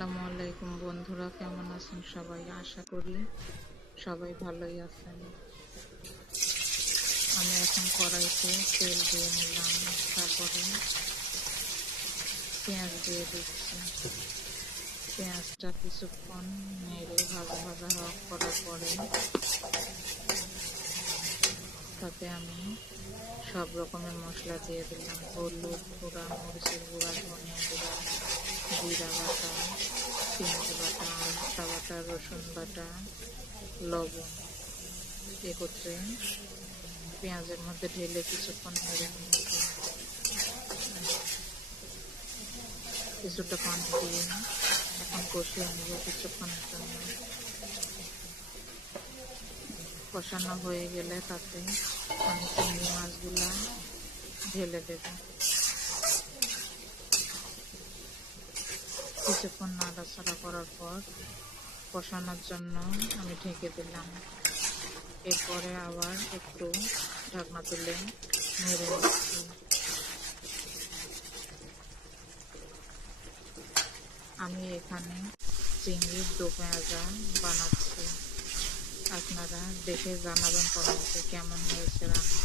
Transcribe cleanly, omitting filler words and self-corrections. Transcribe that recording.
আসসালামু আলাইকুম বন্ধুরা, কেমন আছেন সবাই? আশা করি সবাই ভালোই আছেন। আমি এখন কড়াইতে তেল দিয়ে নিলাম, তারপরে পেঁয়াজ দিয়ে দিচ্ছি। পেঁয়াজটা কিছুক্ষণ নেড়ে ভাজা ভাজা করার পরে তাতে আমি সব রকমের মশলা দিয়ে দিলাম। হলুদ গুঁড়া, মরিচের গুঁড়া, ধনিয়া গুঁড়া, জিরা বাটা, পেঁয়াজ বাটা, আদা বাটা, রসুন বাটা, লবণ একত্রে পেঁয়াজের মধ্যে ঢেলে কিছুক্ষণ নেড়ে নিয়ে কিছুটা পানি দিয়ে এখন কষিয়ে নেব কিছুক্ষণের জন্য। কষানো হয়ে গেলে তাতে আমি চিংড়ি মাছগুলা ঢেলে দেব। কিছুক্ষণ নাড়াচাড়া করার পর কষানোর জন্য আমি ঢেকে দিলাম। এরপরে আবার একটু ঢাকনা তুলে নেড়ে নিচ্ছি। আমি এখানে চিংড়ির দো পেঁয়াজা বানাচ্ছি। আপনারা দেখে জানাবেন কমেন্টে কেমন হয়েছে রান্না।